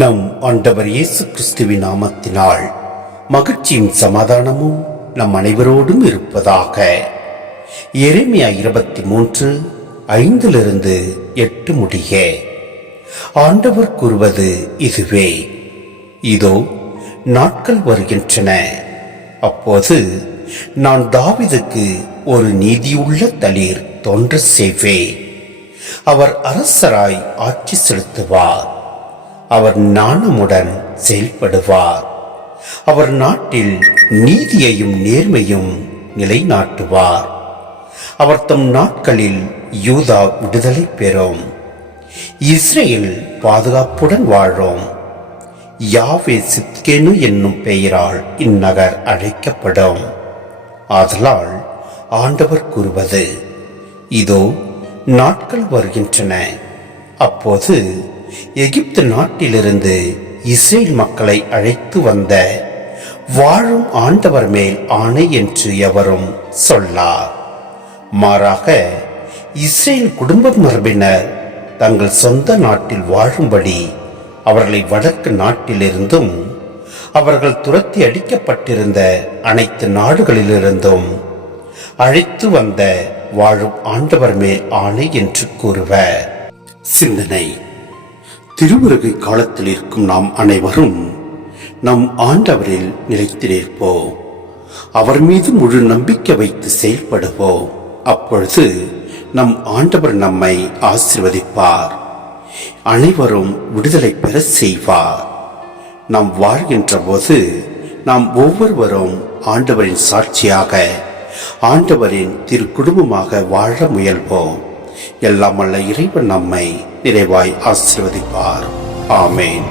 நம் ஆண்டவர் இயேசு கிறிஸ்துவின் நாமத்தினால் மகிழ்ச்சியும் சமாதானமும் நம் அனைவரோடும் இருப்பதாக. எரேமியா 23:5-8 முடிய ஆண்டவர் கூறுவது இதுவே: இதோ நாட்கள் வருகின்றன, அப்போது நான் தாவீதுக்கு ஒரு நீதியுள்ள தளிர் தோன்ற செய்வேன். அவர் அரசராய் ஆட்சி செலுத்துவார். அவர் ஞானமுடன் செயல்படுவார். அவர் நாட்டில் நீதியையும் நேர்மையும் நிலைநாட்டுவார். அவர் தம் நாட்களில் யூதா விடுதலை பெறும், இஸ்ரேல் பாதுகாப்புடன் வாழும். யாவே சித்கேனு என்னும் பெயரால் இந்நகர் அழைக்கப்படும். ஆதலால் ஆண்டவர் கூறுவது: இதோ நாட்கள் வருகின்றன, அப்போது எகிப்து நாட்டிலிருந்து இஸ்ரேல் மக்களை அழைத்து வந்த வாழும் ஆண்டவர் மேல் ஆணை என்று எவரும் சொல்லார். மாறாக இஸ்ரேல் குடும்ப மரபினர் தங்கள் சொந்த நாட்டில் வாழும்படி அவர்களை வடக்கு நாட்டிலிருந்தும் அவர்கள் துரத்தி அடிக்கப்பட்டிருந்த அனைத்து நாடுகளிலிருந்தும் அழைத்து வந்த வாழும் ஆண்டவர் மேல் ஆணை என்று கூறுவர். சிந்தனை: திருவுருகை காலத்தில் இருக்கும் நாம் அனைவரும் நம் ஆண்டவரில் நிலைத்து நிற்போம். அவர் மீது முழு நம்பிக்கை வைத்து செயல்படுவோம். அப்பொழுது நம் ஆண்டவர் நம்மை ஆசீர்வதிப்பார், அனைவரும் விடுதலை பெற செய்வார். நாம் வாழ்கின்ற போது நாம் ஒவ்வொருவரும் ஆண்டவரின் சாட்சியாக, ஆண்டவரின் திரு குடும்பமாக வாழ முயல்வோம். எல்லாம் வல்ல இறைவன் நம்மை நிறைவாய் ஆசீர்வதிப்பார். ஆமேன்.